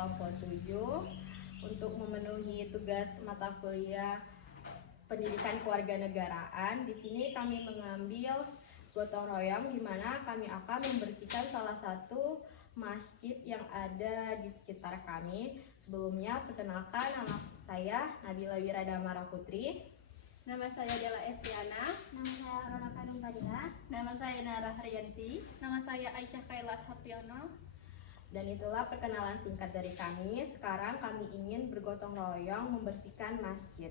kelompok 7 untuk memenuhi tugas mata kuliah Pendidikan Kewarganegaraan. Di sini kami mengambil gotong royong di mana kami akan membersihkan salah satu masjid yang ada di sekitar kami. Sebelumnya, perkenalkan, nama saya Nabila Wiradamara Putri. Nama saya Dela Efriana. Nama saya Rona Kanung Badila. Nama saya Nara Haryanti. Nama saya Aisyah Kailat Hapiono. Dan itulah perkenalan singkat dari kami. Sekarang kami ingin bergotong royong membersihkan masjid.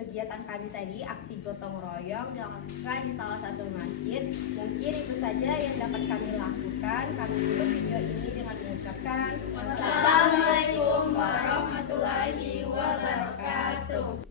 Kegiatan kami tadi, aksi gotong royong dilakukan di salah satu masjid. Mungkin itu saja yang dapat kami lakukan. Kami tutup video ini dengan mengucapkan Wassalamualaikum warahmatullahi wabarakatuh.